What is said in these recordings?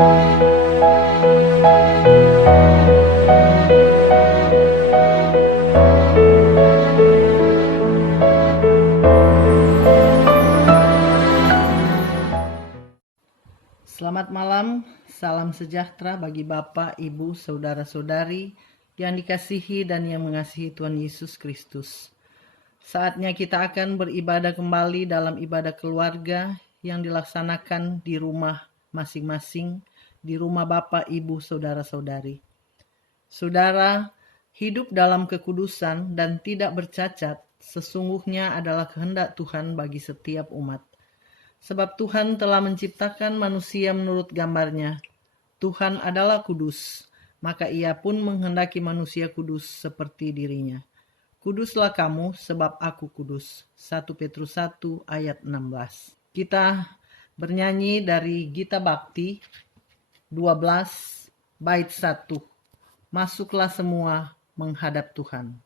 Selamat malam, salam sejahtera bagi Bapak, Ibu, Saudara-saudari yang dikasihi dan yang mengasihi Tuhan Yesus Kristus. Saatnya kita akan beribadah kembali dalam ibadah keluarga yang dilaksanakan di rumah masing-masing, di rumah Bapak, Ibu, Saudara-saudari. Saudara, hidup dalam kekudusan dan tidak bercacat sesungguhnya adalah kehendak Tuhan bagi setiap umat. Sebab Tuhan telah menciptakan manusia menurut gambarnya. Tuhan adalah kudus, maka ia pun menghendaki manusia kudus seperti dirinya. Kuduslah kamu sebab aku kudus. 1 Petrus 1 ayat 16. Kita bernyanyi dari Gita Bakti 12 bait 1. Masuklah semua menghadap Tuhan.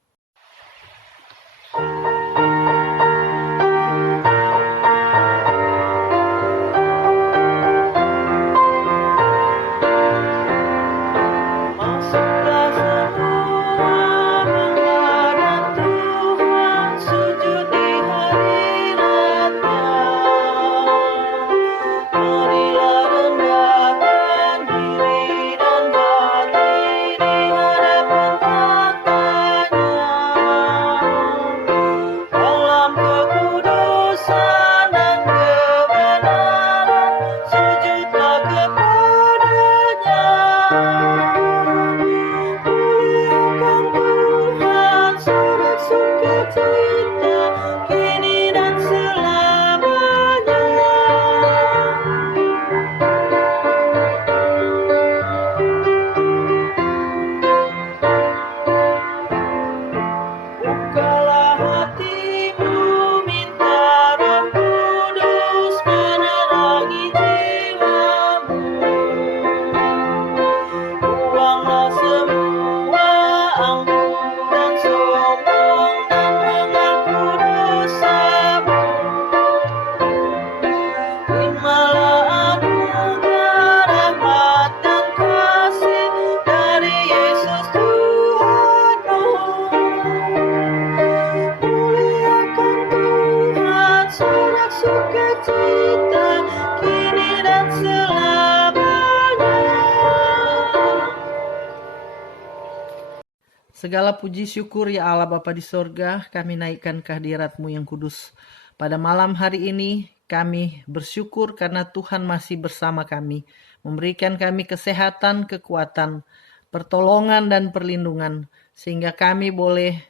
Segala puji syukur ya Allah Bapa di sorga, kami naikkan kehadirat-Mu yang kudus. Pada malam hari ini kami bersyukur karena Tuhan masih bersama kami, memberikan kami kesehatan, kekuatan, pertolongan dan perlindungan, sehingga kami boleh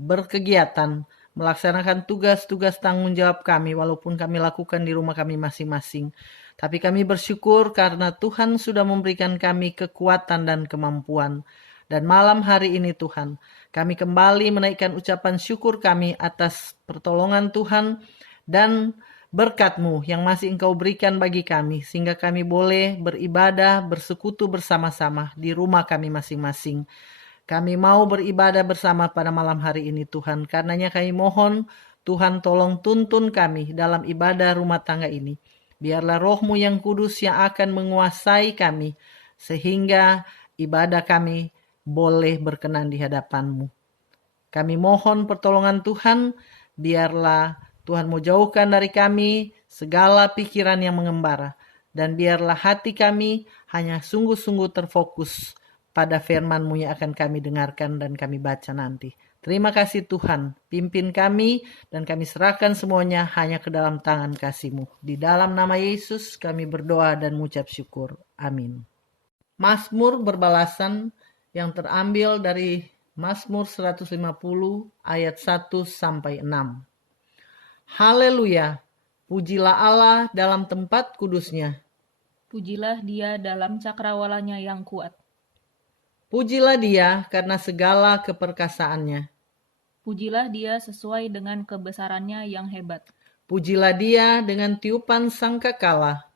berkegiatan, melaksanakan tugas-tugas tanggung jawab kami walaupun kami lakukan di rumah kami masing-masing. Tapi kami bersyukur karena Tuhan sudah memberikan kami kekuatan dan kemampuan. Dan malam hari ini Tuhan, kami kembali menaikkan ucapan syukur kami atas pertolongan Tuhan dan berkat-Mu yang masih Engkau berikan bagi kami, sehingga kami boleh beribadah, bersekutu bersama-sama di rumah kami masing-masing. Kami mau beribadah bersama pada malam hari ini Tuhan, karenanya kami mohon Tuhan tolong tuntun kami dalam ibadah rumah tangga ini. Biarlah Roh-Mu yang kudus yang akan menguasai kami, sehingga ibadah kami boleh berkenan di hadapan-Mu. Kami mohon pertolongan Tuhan, biarlah Tuhan mau jauhkan dari kami segala pikiran yang mengembara, dan biarlah hati kami hanya sungguh-sungguh terfokus pada firman-Mu yang akan kami dengarkan dan kami baca nanti. Terima kasih Tuhan, pimpin kami dan kami serahkan semuanya hanya ke dalam tangan kasih-Mu. Di dalam nama Yesus kami berdoa dan mengucap syukur. Amin. Mazmur berbalasan yang terambil dari Mazmur 150 ayat 1 sampai 6. Haleluya, pujilah Allah dalam tempat kudusnya. Pujilah Dia dalam cakrawalanya yang kuat. Pujilah Dia karena segala keperkasaannya. Pujilah Dia sesuai dengan kebesarannya yang hebat. Pujilah Dia dengan tiupan sangkakala.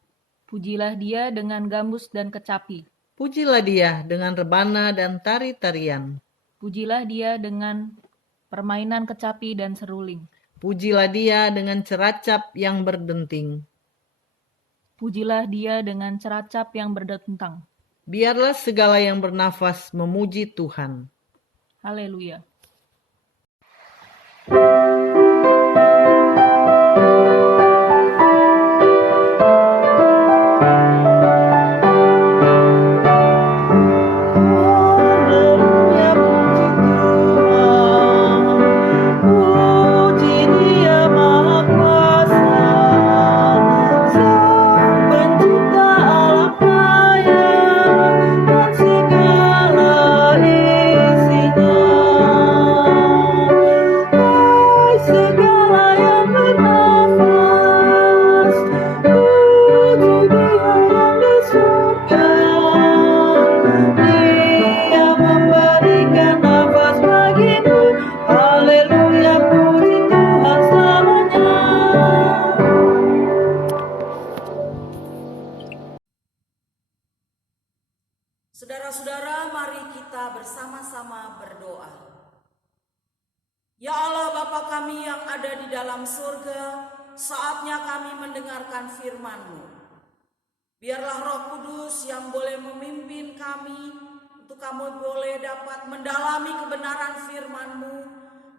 Pujilah Dia dengan gambus dan kecapi. Pujilah Dia dengan rebana dan tari-tarian. Pujilah Dia dengan permainan kecapi dan seruling. Pujilah Dia dengan ceracap yang berdenting. Pujilah Dia dengan ceracap yang berdentang. Biarlah segala yang bernafas memuji Tuhan. Haleluya. Haleluya, puji Tuhan. Puji Dia Maha Kuasa, Sang Pencipta alam raya dan segala isinya. Hai segala yang bernafas, puji Dia yang di surga. Dia memberikan nafas bagimu. Haleluya, puji Tuhan selamanya. Saudara-saudara, mari kita bersama-sama berdoa. Ya Allah Bapa kami yang ada di dalam surga, saatnya kami mendengarkan firman-Mu. Biarlah Roh Kudus yang boleh memimpin kami, untuk kami boleh dapat mendalami kebenaran firman-Mu,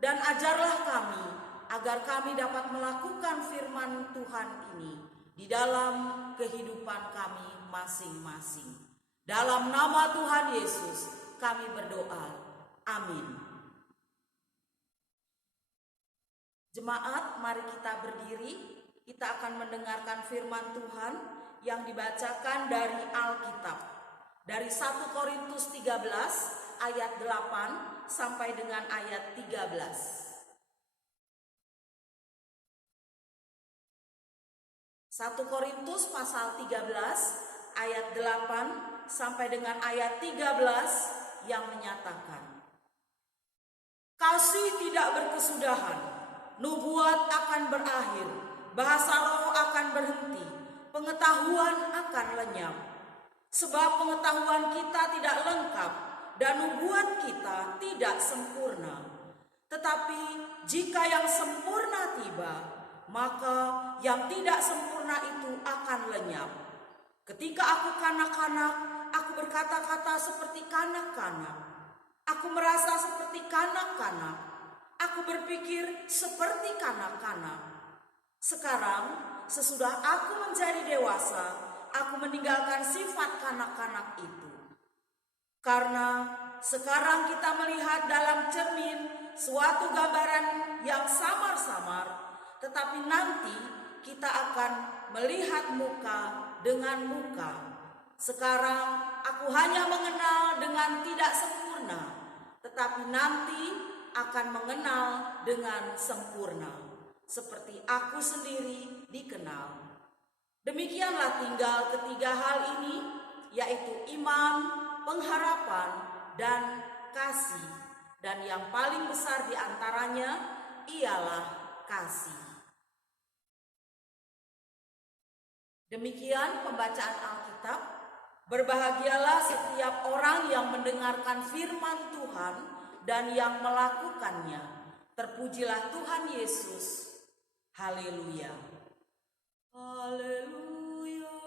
dan ajarlah kami agar kami dapat melakukan firman Tuhan ini di dalam kehidupan kami masing-masing. Dalam nama Tuhan Yesus kami berdoa. Amin. Jemaat, mari kita berdiri. Kita akan mendengarkan firman Tuhan yang dibacakan dari Alkitab. Dari 1 Korintus 13 ayat 8 sampai dengan ayat 13. 1 Korintus pasal 13 ayat 8 sampai dengan ayat 13 yang menyatakan, kasih tidak berkesudahan, nubuat akan berakhir, bahasa roh akan berhenti, pengetahuan akan lenyap. Sebab pengetahuan kita tidak lengkap dan nubuat kita tidak sempurna. Tetapi jika yang sempurna tiba, maka yang tidak sempurna itu akan lenyap. Ketika aku kanak-kanak, aku berkata-kata seperti kanak-kanak. Aku merasa seperti kanak-kanak. Aku berpikir seperti kanak-kanak. Sekarang, sesudah aku menjadi dewasa, aku meninggalkan sifat kanak-kanak itu. Karena sekarang kita melihat dalam cermin suatu gambaran yang samar-samar, tetapi nanti kita akan melihat muka dengan muka. Sekarang aku hanya mengenal dengan tidak sempurna, tetapi nanti akan mengenal dengan sempurna, seperti aku sendiri dikenal. Demikianlah tinggal ketiga hal ini, yaitu iman, pengharapan, dan kasih. Dan yang paling besar di antaranya ialah kasih. Demikian pembacaan Alkitab. Berbahagialah setiap orang yang mendengarkan firman Tuhan dan yang melakukannya. Terpujilah Tuhan Yesus. Haleluya. Haleluya.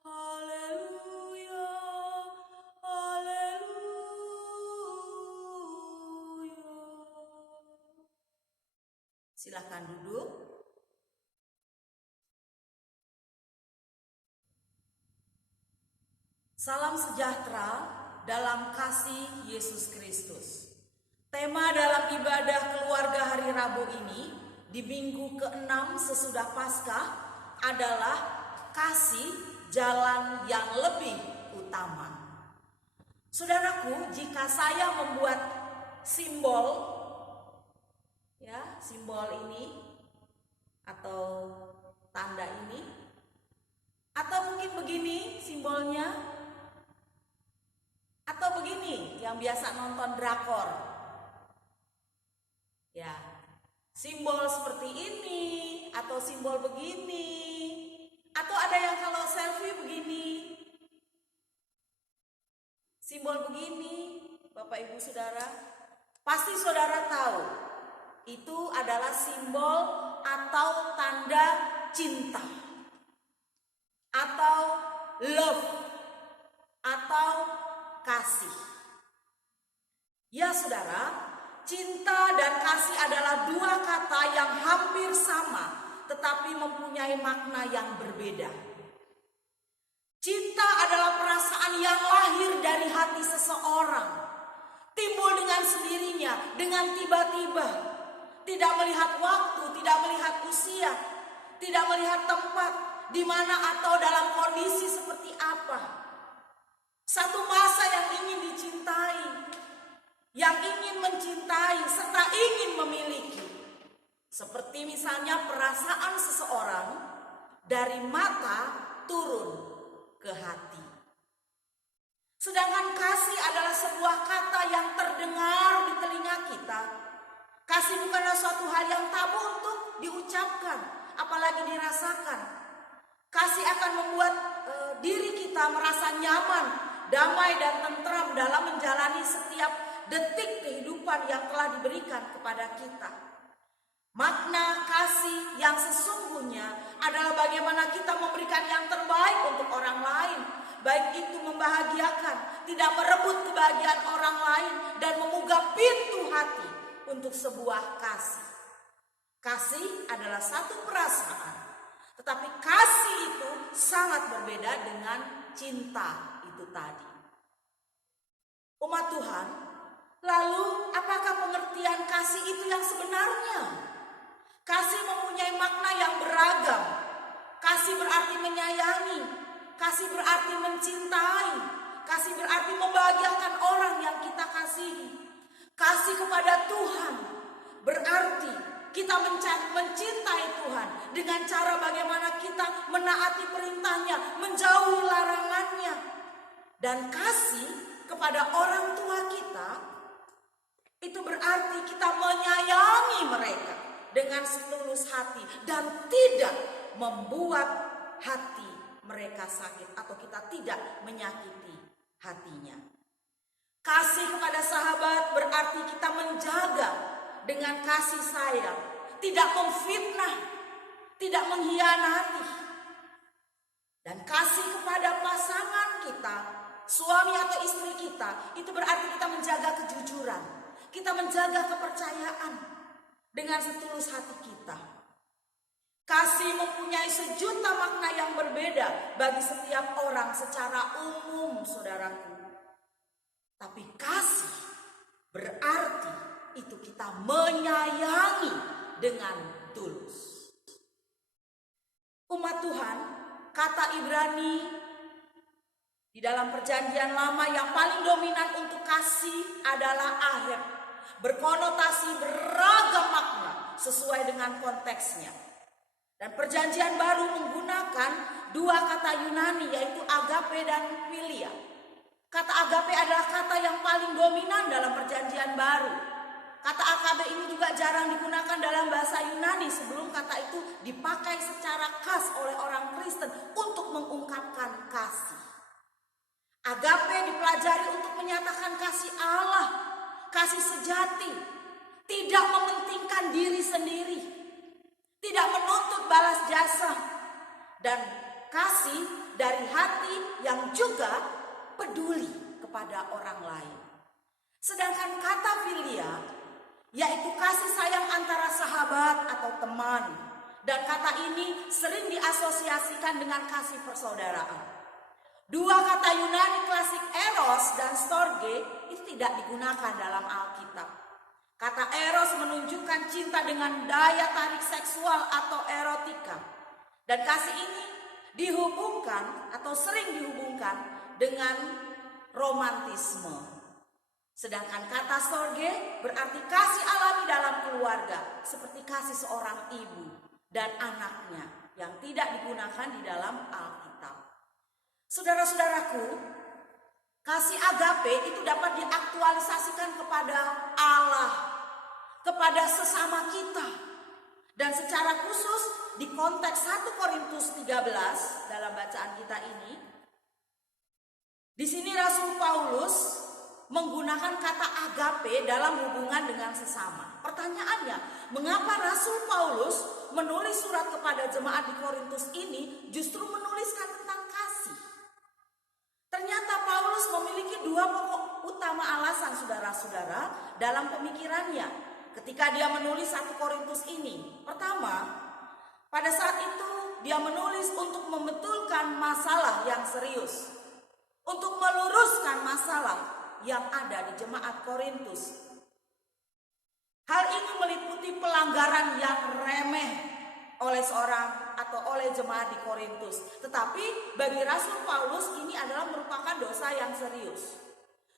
Haleluya. Haleluya. Silakan duduk. Salam sejahtera dalam kasih Yesus Kristus. Tema dalam ibadah keluarga hari Rabu ini di minggu ke-6 sesudah Paskah adalah kasih jalan yang lebih utama. Saudaraku, jika saya membuat simbol ini atau tanda ini, atau mungkin begini simbolnya, atau begini yang biasa nonton drakor, ya, simbol seperti ini atau simbol begini, atau ada yang kalau selfie begini, simbol begini. Bapak Ibu Saudara, pasti saudara tahu itu adalah simbol atau tanda cinta. atau love atau kasih. Ya saudara, cinta dan kasih adalah dua kata yang hampir sama tetapi mempunyai makna yang berbeda. Cinta adalah perasaan yang lahir dari hati seseorang, timbul dengan sendirinya, dengan tiba-tiba, tidak melihat waktu, tidak melihat usia, tidak melihat tempat, di mana atau dalam kondisi seperti apa. Satu masa yang ingin dicintai, yang ingin mencintai, serta ingin memiliki. Seperti misalnya perasaan seseorang dari mata turun ke hati. Sedangkan kasih adalah sebuah kata yang terdengar di telinga kita. Kasih bukanlah suatu hal yang tabu untuk diucapkan, apalagi dirasakan. Kasih akan membuat diri kita merasa nyaman, damai dan tentram dalam menjalani setiap detik kehidupan yang telah diberikan kepada kita. Makna kasih yang sesungguhnya adalah bagaimana kita memberikan yang terbaik untuk orang lain, baik itu membahagiakan, tidak merebut kebahagiaan orang lain, dan membuka pintu hati untuk sebuah kasih. Kasih adalah satu perasaan, tetapi kasih itu sangat berbeda dengan cinta itu tadi. Umat Tuhan, lalu apakah pengertian kasih itu yang sebenarnya? Kasih mempunyai makna yang beragam. Kasih berarti menyayangi, kasih berarti mencintai, kasih berarti membahagiakan orang yang kita kasihi. Kasih kepada Tuhan berarti kita mencintai Tuhan dengan cara bagaimana kita menaati perintahnya, menjauhi larangannya. Dan kasih kepada orang tua kita itu berarti kita menyayangi mereka dengan setulus hati dan tidak membuat hati mereka sakit atau kita tidak menyakiti hatinya. Kasih kepada sahabat berarti kita menjaga dengan kasih sayang, tidak memfitnah, tidak mengkhianati. Dan kasih kepada pasangan kita, suami atau istri kita, itu berarti kita menjaga kejujuran, kita menjaga kepercayaan dengan setulus hati kita. Kasih mempunyai sejuta makna yang berbeda bagi setiap orang secara umum, saudaraku. Tapi kasih berarti itu kita menyayangi dengan tulus. Umat Tuhan, kata Ibrani di dalam perjanjian lama yang paling dominan untuk kasih adalah aheb, berkonotasi beragam makna sesuai dengan konteksnya. Dan perjanjian baru menggunakan dua kata Yunani, yaitu agape dan philia. Kata agape adalah kata yang paling dominan dalam perjanjian baru. Kata agape ini juga jarang digunakan dalam bahasa Yunani sebelum kata itu dipakai secara khas oleh orang Kristen untuk mengungkapkan kasih. Agape dipelajari untuk menyatakan kasih Allah, kasih sejati, tidak mementingkan diri sendiri, tidak menuntut balas jasa, dan kasih dari hati yang juga peduli kepada orang lain. Sedangkan kata philia, yaitu kasih sayang antara sahabat atau teman, dan kata ini sering diasosiasikan dengan kasih persaudaraan. Dua kata Yunani klasik eros dan storge itu tidak digunakan dalam Alkitab. Kata eros menunjukkan cinta dengan daya tarik seksual atau erotika. Dan kasih ini dihubungkan atau sering dihubungkan dengan romantisme. Sedangkan kata storge berarti kasih alami dalam keluarga, seperti kasih seorang ibu dan anaknya yang tidak digunakan di dalam Alkitab. Saudara-saudaraku, kasih agape itu dapat diaktualisasikan kepada Allah, kepada sesama kita. Dan secara khusus di konteks 1 Korintus 13 dalam bacaan kita ini, di sini Rasul Paulus menggunakan kata agape dalam hubungan dengan sesama. Pertanyaannya, mengapa Rasul Paulus menulis surat kepada jemaat di Korintus ini justru menuliskan tentang utama alasan saudara-saudara dalam pemikirannya ketika dia menulis 1 Korintus ini. Pertama, pada saat itu dia menulis untuk membetulkan masalah yang serius, untuk meluruskan masalah yang ada di jemaat Korintus. Hal ini meliputi pelanggaran yang remeh oleh seorang atau oleh jemaat di Korintus. Tetapi bagi Rasul Paulus ini adalah merupakan dosa yang serius.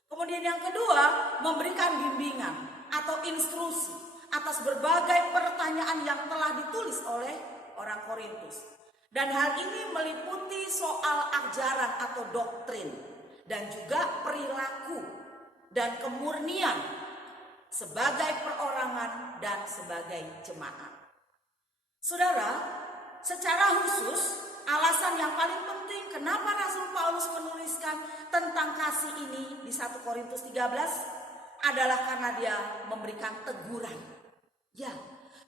Kemudian yang kedua, memberikan bimbingan atau instruksi atas berbagai pertanyaan yang telah ditulis oleh orang Korintus. Dan hal ini meliputi soal ajaran atau doktrin dan juga perilaku dan kemurnian sebagai perorangan dan sebagai jemaat. Saudara, secara khusus alasan yang paling penting kenapa Rasul Paulus menuliskan tentang kasih ini di 1 Korintus 13 adalah karena dia memberikan teguran. Ya,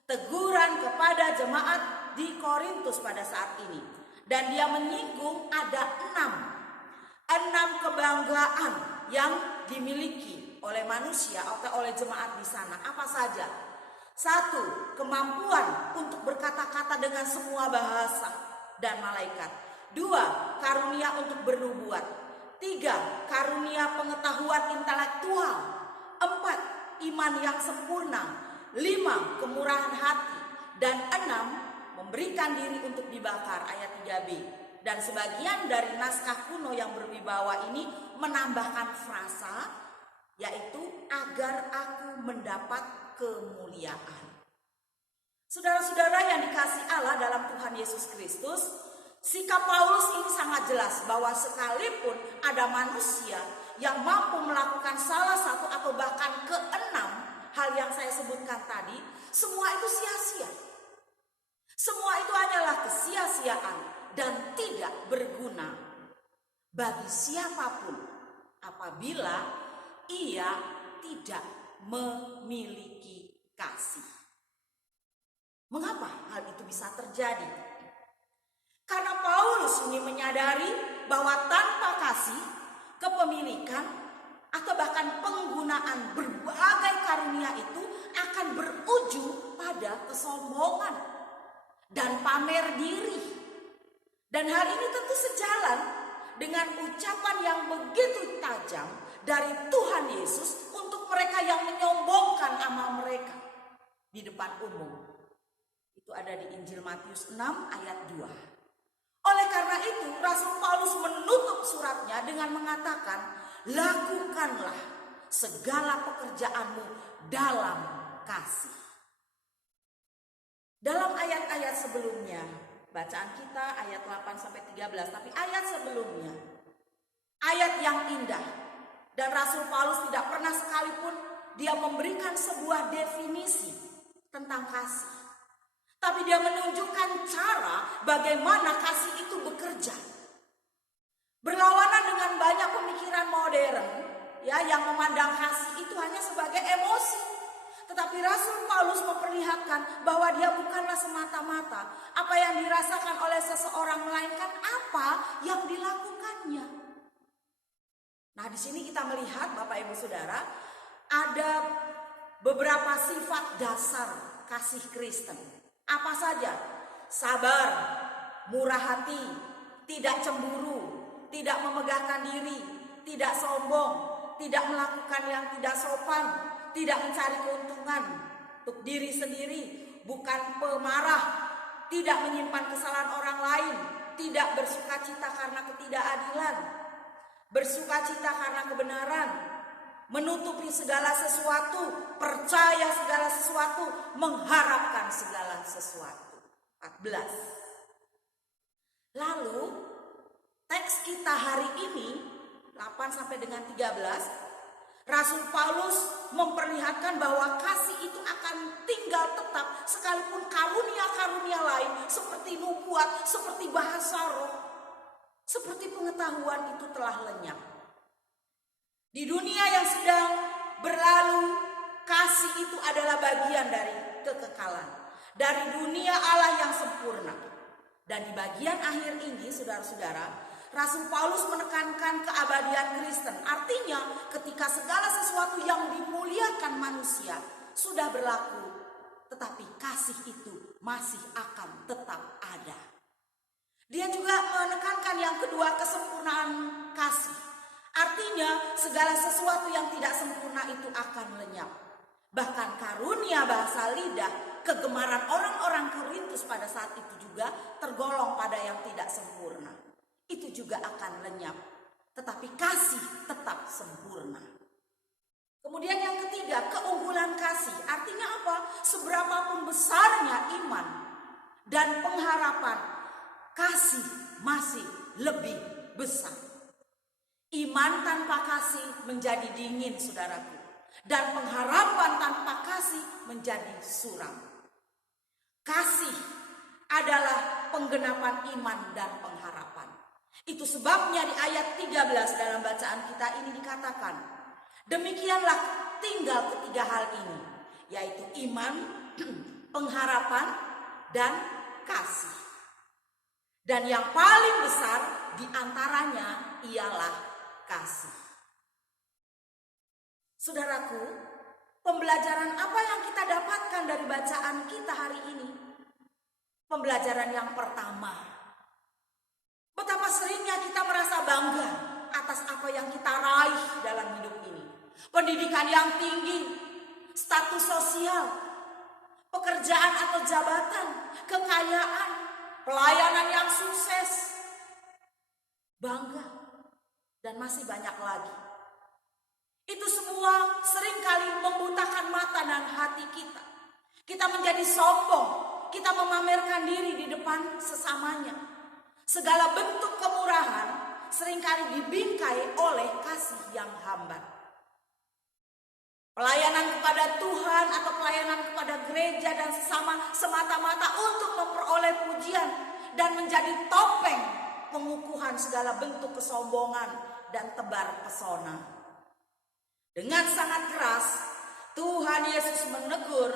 teguran kepada jemaat di Korintus pada saat ini. Dan dia menyinggung ada 6 kebanggaan yang dimiliki oleh manusia atau oleh jemaat di sana. Apa saja? 1, kemampuan untuk berkata-kata dengan semua bahasa dan malaikat. 2, karunia untuk bernubuat. 3, karunia pengetahuan intelektual. 4, iman yang sempurna. 5, kemurahan hati. Dan 6, memberikan diri untuk dibakar, ayat 3b. Dan sebagian dari naskah kuno yang berwibawa ini menambahkan frasa, yaitu agar aku mendapat kemuliaan. Saudara-saudara yang dikasihi Allah dalam Tuhan Yesus Kristus, sikap Paulus ini sangat jelas bahwa sekalipun ada manusia yang mampu melakukan salah satu atau bahkan ke-6 hal yang saya sebutkan tadi, semua itu sia-sia. Semua itu hanyalah kesia-siaan dan tidak berguna bagi siapapun apabila ia tidak memiliki kasih. Mengapa hal itu bisa terjadi? Karena Paulus ini menyadari bahwa tanpa kasih, kepemilikan atau bahkan penggunaan berbagai karunia itu akan berujung pada kesombongan dan pamer diri. Dan hal ini tentu sejalan dengan ucapan yang begitu tajam dari Tuhan Yesus untuk mereka yang menyombongkan nama mereka di depan umum. Itu ada di Injil Matius 6 ayat 2. Oleh karena itu Rasul Paulus menutup suratnya dengan mengatakan, lakukanlah segala pekerjaanmu dalam kasih. Dalam ayat-ayat sebelumnya, bacaan kita ayat 8-13, tapi ayat sebelumnya, ayat yang indah. Dan Rasul Paulus tidak pernah sekalipun dia memberikan sebuah definisi tentang kasih. Tapi dia menunjukkan cara bagaimana kasih itu bekerja. Berlawanan dengan banyak pemikiran modern ya yang memandang kasih itu hanya sebagai emosi. Tetapi Rasul Paulus memperlihatkan bahwa dia bukanlah semata-mata apa yang dirasakan oleh seseorang, melainkan apa yang dilakukannya. Nah, di sini kita melihat Bapak Ibu Saudara, ada beberapa sifat dasar kasih Kristen. Apa saja? Sabar, murah hati, tidak cemburu, tidak memegahkan diri, tidak sombong, tidak melakukan yang tidak sopan, tidak mencari keuntungan untuk diri sendiri, bukan pemarah, tidak menyimpan kesalahan orang lain, tidak bersukacita karena ketidakadilan, bersukacita karena kebenaran, menutupi segala sesuatu, percaya segala sesuatu, mengharapkan segala sesuatu. 14. Lalu teks kita hari ini 8 sampai dengan 13, Rasul Paulus memperlihatkan bahwa kasih itu akan tinggal tetap sekalipun karunia-karunia lain seperti nubuat, seperti bahasa roh, seperti pengetahuan itu telah lenyap. Di dunia yang sedang berlalu, kasih itu adalah bagian dari kekekalan, dari dunia Allah yang sempurna. Dan di bagian akhir ini, saudara-saudara, Rasul Paulus menekankan keabadian Kristen. Artinya ketika segala sesuatu yang dimuliakan manusia sudah berlaku, tetapi kasih itu masih akan tetap ada. Dia juga menekankan yang kedua, kesempurnaan kasih. Artinya segala sesuatu yang tidak sempurna itu akan lenyap. Bahkan karunia bahasa lidah, kegemaran orang-orang Korintus pada saat itu juga tergolong pada yang tidak sempurna. Itu juga akan lenyap. Tetapi kasih tetap sempurna. Kemudian yang ketiga, keunggulan kasih. Artinya apa? Seberapapun besarnya iman dan pengharapan, kasih masih lebih besar. Iman tanpa kasih menjadi dingin, saudaraku. Dan pengharapan tanpa kasih menjadi suram. Kasih adalah penggenapan iman dan pengharapan. Itu sebabnya di ayat 13 dalam bacaan kita ini dikatakan, demikianlah tinggal ketiga hal ini, yaitu iman, pengharapan, dan kasih. Dan yang paling besar di antaranya ialah kasih. Saudaraku, pembelajaran apa yang kita dapatkan dari bacaan kita hari ini? Pembelajaran yang pertama, betapa seringnya kita merasa bangga atas apa yang kita raih dalam hidup ini. Pendidikan yang tinggi, status sosial, pekerjaan atau jabatan, kekayaan, pelayanan yang sukses, bangga, dan masih banyak lagi. Itu semua seringkali membutakan mata dan hati kita. Kita menjadi sombong, kita memamerkan diri di depan sesamanya. Segala bentuk kemurahan seringkali dibingkai oleh kasih yang hambar. Pelayanan kepada Tuhan atau pelayanan kepada gereja dan sesama semata-mata untuk memperoleh pujian dan menjadi topeng pengukuhan segala bentuk kesombongan dan tebar pesona. Dengan sangat keras, Tuhan Yesus menegur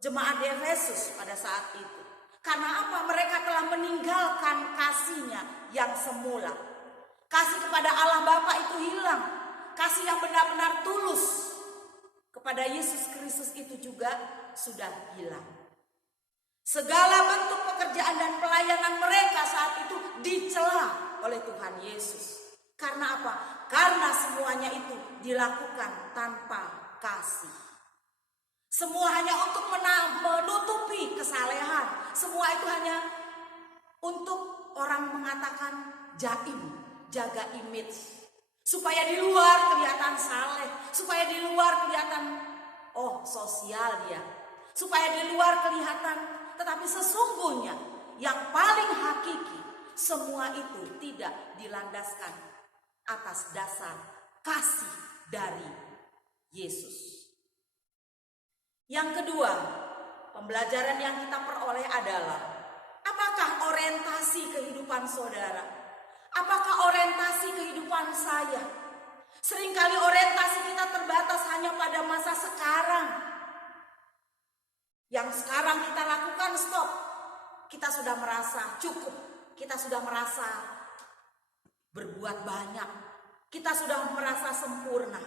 jemaat Efesus pada saat itu. Karena apa? Mereka telah meninggalkan kasihnya yang semula. Kasih kepada Allah Bapa itu hilang. Kasih yang benar-benar tulus kepada Yesus Kristus itu juga sudah hilang. Segala bentuk pekerjaan dan pelayanan mereka saat itu dicela oleh Tuhan Yesus. Karena apa? Karena semuanya itu dilakukan tanpa kasih. Semua hanya untuk menutupi kesalehan. Semua itu hanya untuk orang mengatakan jaim, jaga image. Supaya di luar kelihatan saleh. Supaya di luar kelihatan, oh sosial dia. Supaya di luar kelihatan. Tetapi sesungguhnya yang paling hakiki, semua itu tidak dilandaskan atas dasar kasih dari Yesus. Yang kedua, pembelajaran yang kita peroleh adalah, apakah orientasi kehidupan saudara? Apakah orientasi kehidupan saya? Seringkali orientasi kita terbatas hanya pada masa sekarang. Yang sekarang kita lakukan stop. Kita sudah merasa cukup. Kita sudah merasa berbuat banyak. Kita sudah merasa sempurna.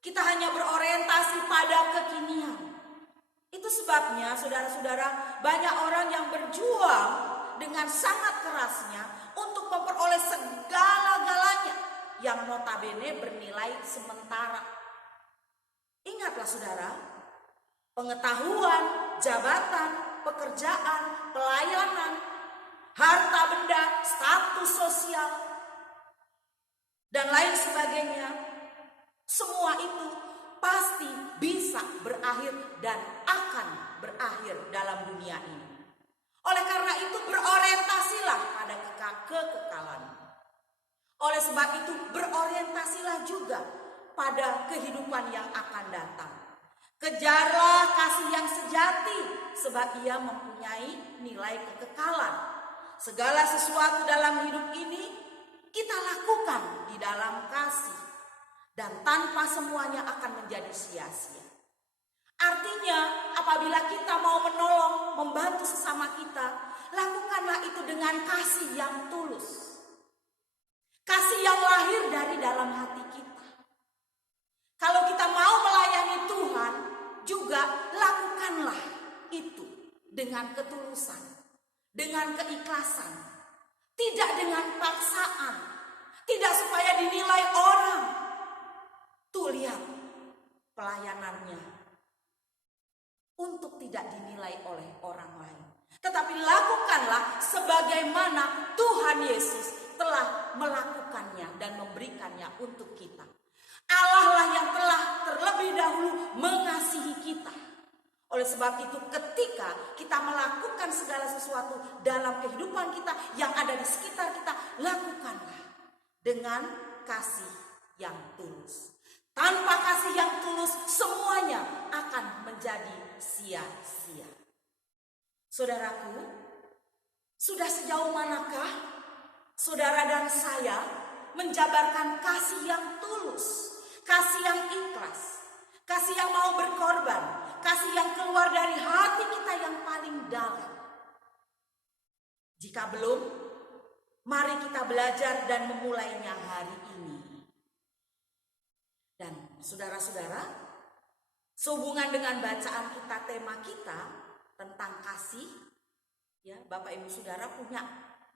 Kita hanya berorientasi pada kekinian. Itu sebabnya saudara-saudara, banyak orang yang berjuang dengan sangat kerasnya untuk memperoleh segala-galanya yang notabene bernilai sementara. Ingatlah saudara, pengetahuan, jabatan, pekerjaan, pelayanan, harta benda, status sosial, dan lain sebagainya, semua itu pasti bisa berakhir dan akan berakhir dalam dunia ini. Oleh karena itu berorientasilah pada kekekalan. Oleh sebab itu berorientasilah juga pada kehidupan yang akan datang. Kejarlah kasih yang sejati sebab ia mempunyai nilai kekekalan. Segala sesuatu dalam hidup ini kita lakukan di dalam kasih, dan tanpa semuanya akan menjadi sia-sia. Artinya apabila kita mau menolong, membantu sesama kita, lakukanlah itu dengan kasih yang tulus. yang lahir dari dalam hati kita. Kalau kita mau melayani Tuhan, juga lakukanlah itu dengan ketulusan, dengan keikhlasan, tidak dengan paksaan, tidak supaya dinilai orang. Tuh lihat pelayanannya, untuk tidak dinilai oleh orang lain. Tetapi lakukanlah sebagaimana Tuhan Yesus telah melakukannya dan memberikannya untuk kita. Allah lah yang telah terlebih dahulu mengasihi kita. Oleh sebab itu ketika kita melakukan segala sesuatu dalam kehidupan kita yang ada di sekitar kita, lakukanlah dengan kasih yang tulus. Tanpa kasih yang tulus, semuanya akan menjadi sia-sia. Saudaraku, sudah sejauh manakah saudara dan saya menjabarkan kasih yang tulus, kasih yang ikhlas, kasih yang mau berkorban, kasih yang keluar dari hati kita yang paling dalam? Jika belum, mari kita belajar dan memulainya hari ini. Dan saudara-saudara, sehubungan dengan bacaan kita, tema kita tentang kasih, ya, Bapak Ibu Saudara punya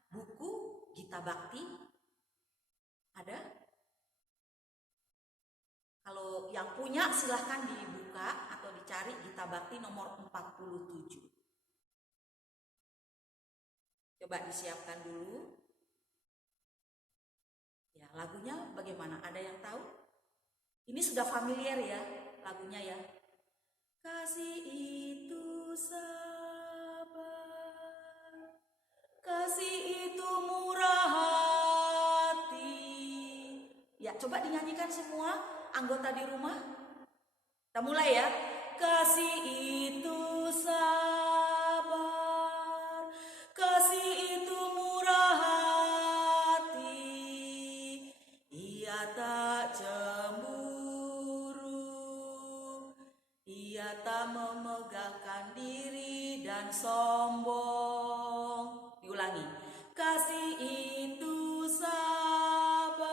buku Gita Bakti? Ada? Kalau yang punya silahkan dibuka atau dicari Gita Bakti nomor 47. Coba disiapkan dulu. Ya, lagunya bagaimana? Ada yang tahu? Ini sudah familiar ya lagunya ya. Kasih itu sabar, kasih itu murah hati. Ya, coba dinyanyikan semua anggota di rumah. Kita mulai ya. Kasih itu sabar, kasih itu murah hati. Ia tak cemburu, ia tak memegahkan diri dan sombong. Diulangi. Kasih itu sabar,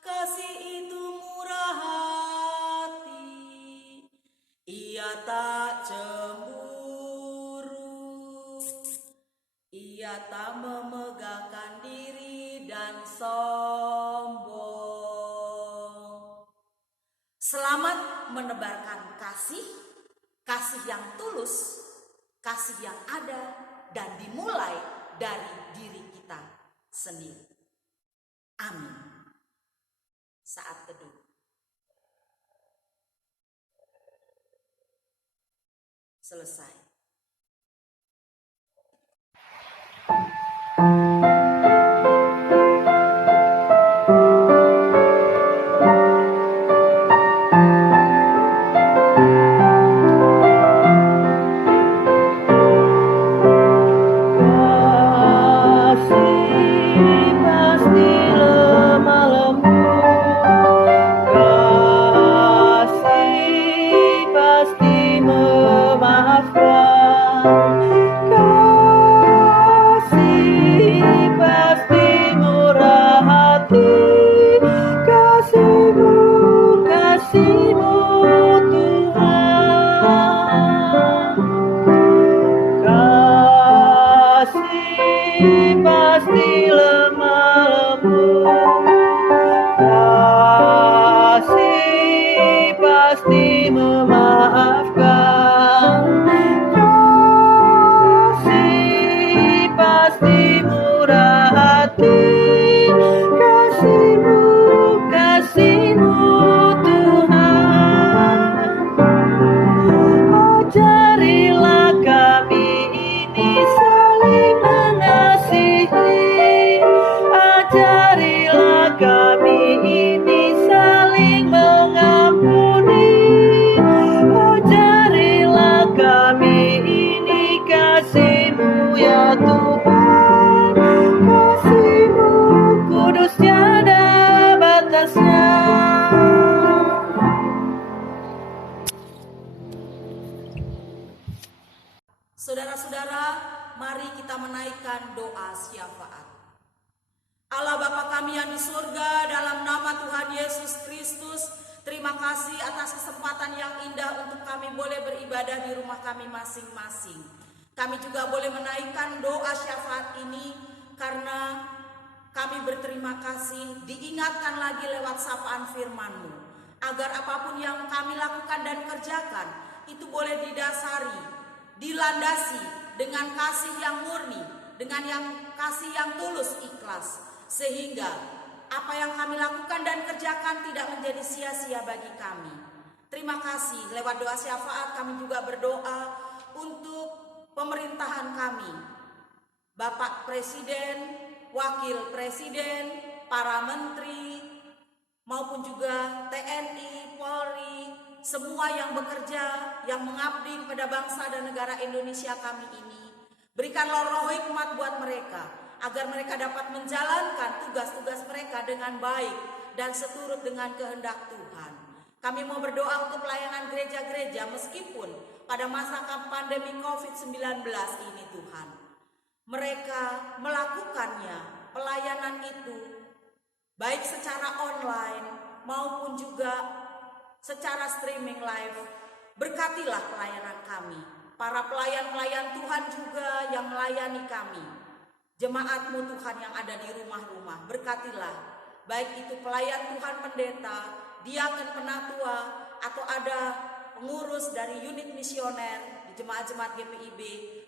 kasih itu murah hati. Ia tak cemburu, ia tak memegahkan diri dan sombong. Selamat menebarkan kasih, kasih yang tulus, kasih yang ada dan dimulai dari diri kita sendiri. Amin. Saat teduh. Selesai. Saudara-saudara, mari kita menaikkan doa syafaat. Allah Bapa kami yang di surga, dalam nama Tuhan Yesus Kristus, terima kasih atas kesempatan yang indah untuk kami boleh beribadah di rumah kami masing-masing. Kami juga boleh menaikkan doa syafaat ini karena kami berterima kasih diingatkan lagi lewat sapaan firman-Mu, agar apapun yang kami lakukan dan kerjakan itu boleh didasari, dilandasi dengan kasih yang murni, dengan yang kasih yang tulus ikhlas, sehingga apa yang kami lakukan dan kerjakan tidak menjadi sia-sia bagi kami. Terima kasih, lewat doa syafaat kami juga berdoa untuk pemerintahan kami, Bapak Presiden, Wakil Presiden, para menteri, maupun juga TNI, Polri, semua yang bekerja, yang mengabdi kepada bangsa dan negara Indonesia kami ini. Berikanlah roh hikmat buat mereka, agar mereka dapat menjalankan tugas-tugas mereka dengan baik dan seturut dengan kehendak Tuhan. Kami mau berdoa untuk pelayanan gereja-gereja meskipun pada masa pandemi COVID-19 ini Tuhan. Mereka melakukannya, pelayanan itu, baik secara online maupun juga secara streaming live. Berkatilah pelayanan kami, para pelayan-pelayan Tuhan juga yang melayani kami, jemaat-Mu Tuhan yang ada di rumah-rumah. Berkatilah, baik itu pelayan Tuhan pendeta, diaken penatua, atau ada pengurus dari unit misioner di jemaat-jemaat GPIB,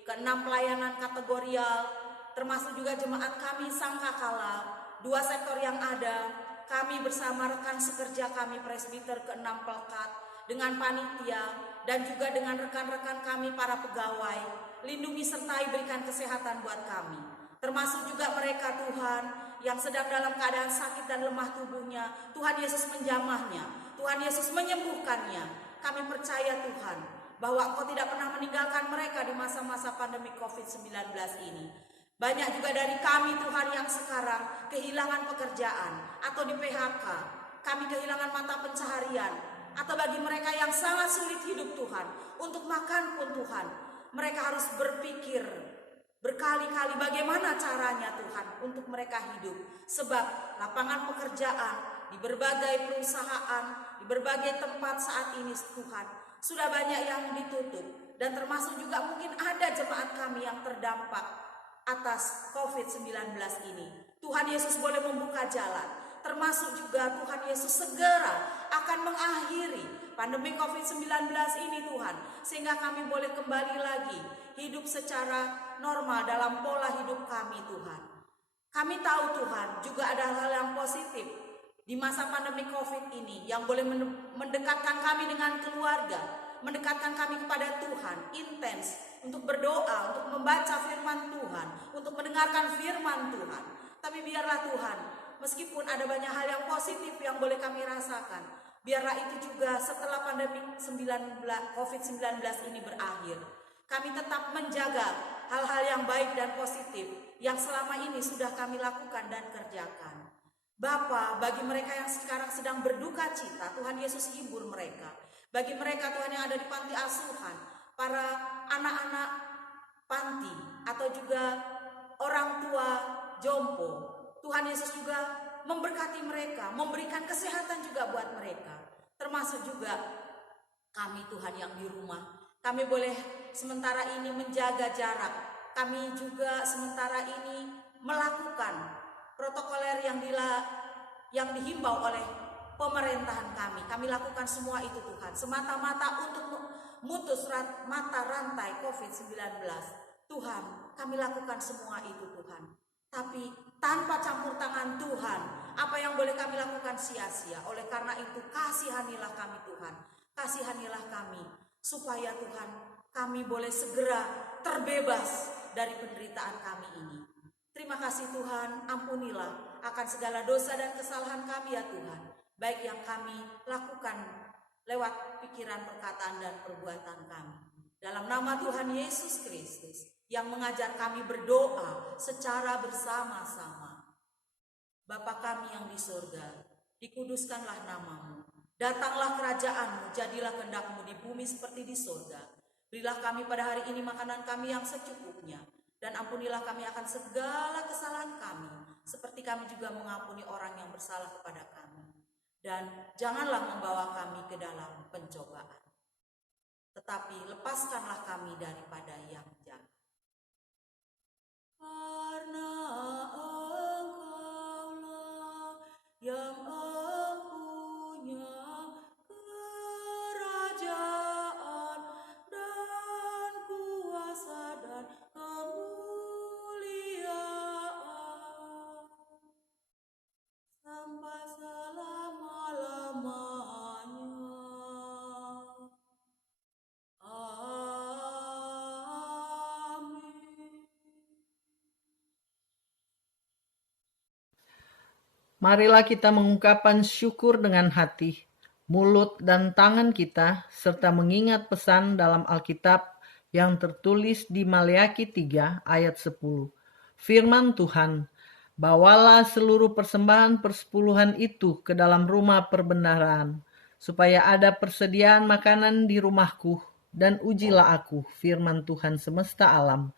ke-6 pelayanan kategorial, termasuk juga jemaat kami Sangkakala, 2 sektor yang ada, kami bersama rekan sekerja kami presbiter ke-6 Pelkat, dengan panitia, dan juga dengan rekan-rekan kami para pegawai, lindungi sertai berikan kesehatan buat kami. Termasuk juga mereka Tuhan, yang sedang dalam keadaan sakit dan lemah tubuhnya, Tuhan Yesus menjamahnya, Tuhan Yesus menyembuhkannya. Kami percaya Tuhan, bahwa Engkau tidak pernah meninggalkan mereka di masa-masa pandemi COVID-19 ini. Banyak juga dari kami Tuhan yang sekarang kehilangan pekerjaan atau di PHK. Kami kehilangan mata pencaharian. Atau bagi mereka yang sangat sulit hidup Tuhan, untuk makan pun Tuhan, mereka harus berpikir berkali-kali bagaimana caranya Tuhan untuk mereka hidup. Sebab lapangan pekerjaan di berbagai perusahaan, di berbagai tempat saat ini Tuhan, sudah banyak yang ditutup. Dan termasuk juga mungkin ada jemaat kami yang terdampak atas COVID-19 ini. Tuhan Yesus boleh membuka jalan, termasuk juga Tuhan Yesus segera akan mengakhiri pandemi COVID-19 ini Tuhan, sehingga kami boleh kembali lagi hidup secara normal dalam pola hidup kami Tuhan. Kami tahu Tuhan juga ada hal yang positif di masa pandemi COVID ini yang boleh mendekatkan kami dengan keluarga, mendekatkan kami kepada Tuhan, intens untuk berdoa, untuk membaca firman Tuhan, untuk mendengarkan firman Tuhan. Tapi biarlah Tuhan, meskipun ada banyak hal yang positif yang boleh kami rasakan, biarlah itu juga setelah pandemi COVID-19 ini berakhir, kami tetap menjaga hal-hal yang baik dan positif yang selama ini sudah kami lakukan dan kerjakan. Bapa, bagi mereka yang sekarang sedang berduka cita, Tuhan Yesus hibur mereka. Bagi mereka Tuhan yang ada di panti asuhan, para anak-anak panti atau juga orang tua jompo, Tuhan Yesus juga memberkati mereka, memberikan kesehatan juga buat mereka. Termasuk juga kami Tuhan yang di rumah, kami boleh sementara ini menjaga jarak. Kami juga sementara ini melakukan protokoler yang dihimbau oleh pemerintahan kami. Kami lakukan semua itu Tuhan, semata-mata untuk memutus mata rantai COVID-19. Tuhan, kami lakukan semua itu Tuhan. Tapi tanpa campur tangan Tuhan, apa yang boleh kami lakukan sia-sia. Oleh karena itu, kasihanilah kami Tuhan, kasihanilah kami, supaya Tuhan, kami boleh segera terbebas dari penderitaan kami ini. Terima kasih Tuhan, ampunilah akan segala dosa dan kesalahan kami ya Tuhan, baik yang kami lakukan lewat pikiran, perkataan, dan perbuatan kami. Dalam nama Tuhan Yesus Kristus yang mengajar kami berdoa secara bersama-sama. Bapa kami yang di surga, dikuduskanlah namamu. Datanglah kerajaan-Mu, jadilah kehendak-Mu di bumi seperti di surga. Berilah kami pada hari ini makanan kami yang secukupnya, dan ampunilah kami akan segala kesalahan kami, seperti kami juga mengampuni orang yang bersalah kepada kami. Dan janganlah membawa kami ke dalam pencobaan, tetapi lepaskanlah kami daripada yang jahat. Karena Engkaulah yang empunya kerajaan dan kuasa dan kemuliaan sampai selama-lamanya. Amin. Marilah kita mengungkapkan syukur dengan hati, mulut dan tangan kita, serta mengingat pesan dalam Alkitab yang tertulis di Maleakhi 3 ayat 10. Firman Tuhan, bawalah seluruh persembahan persepuluhan itu ke dalam rumah perbendaharaan, supaya ada persediaan makanan di rumahku, dan ujilah aku, firman Tuhan semesta alam.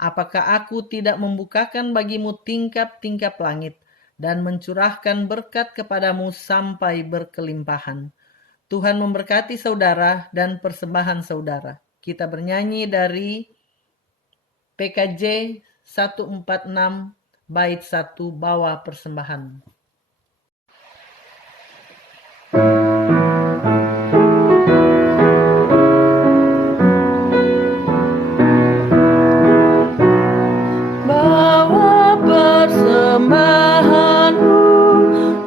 Apakah aku tidak membukakan bagimu tingkap-tingkap langit, dan mencurahkan berkat kepadamu sampai berkelimpahan. Tuhan memberkati saudara dan persembahan saudara. Kita bernyanyi dari PKJ 146 bait 1 bawa persembahan. Bawa persembahanmu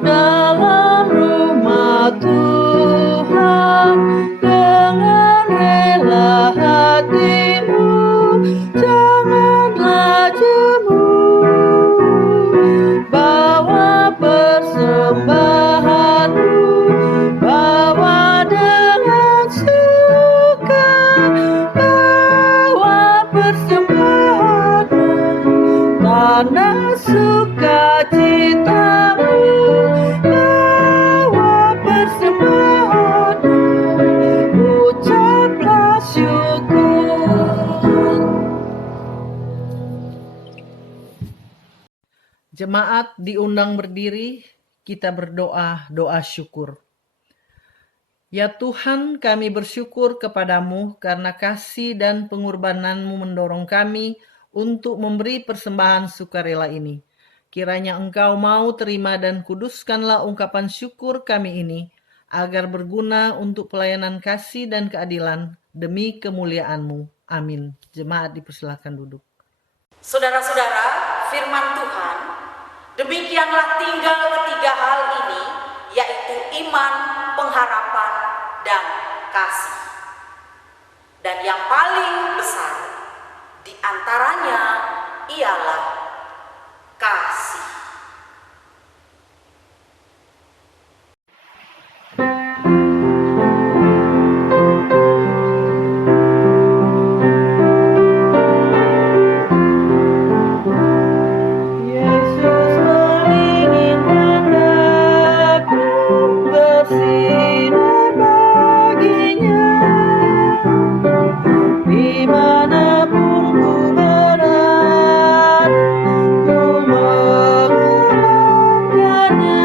dalam rumah Tuhan dengan rela hatimu, janganlah jemu. Bawa persembahanmu, bawa dengan suka, bawa persembahanmu, tanda sukacitamu, bawa persembahanmu, ucaplah syukur. Jemaat diundang berdiri, kita berdoa doa syukur. Ya Tuhan, kami bersyukur kepadamu karena kasih dan pengorbananmu mendorong kami untuk memberi persembahan sukarela ini. Kiranya Engkau mau terima dan kuduskanlah ungkapan syukur kami ini, agar berguna untuk pelayanan kasih dan keadilan demi kemuliaan-Mu. Amin. Jemaat dipersilakan duduk. Saudara-saudara, firman Tuhan, demikianlah tinggal ketiga hal ini, yaitu iman, pengharapan, dan kasih. Dan yang paling besar di antaranya ialah kasih. Yesus menginginkan aku bersinar baginya, dimanapun ku berada, ku mengharapkannya.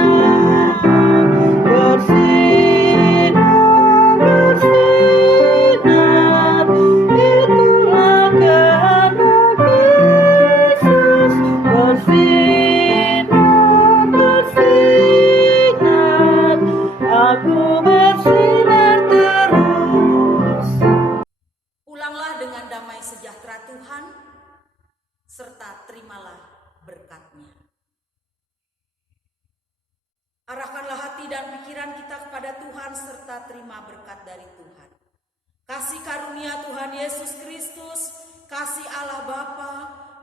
Bersinar, bersinar, itulah kehendak Yesus. Bersinar, bersinar, aku bersinar terus. Pulanglah dengan damai sejahtera Tuhan, serta terimalah berkat-Nya. Arahkanlah hati dan pikiran kita kepada Tuhan, serta terima berkat dari Tuhan. Kasih karunia Tuhan Yesus Kristus, kasih Allah Bapa,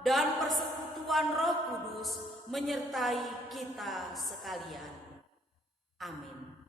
dan persekutuan Roh Kudus menyertai kita sekalian. Amin.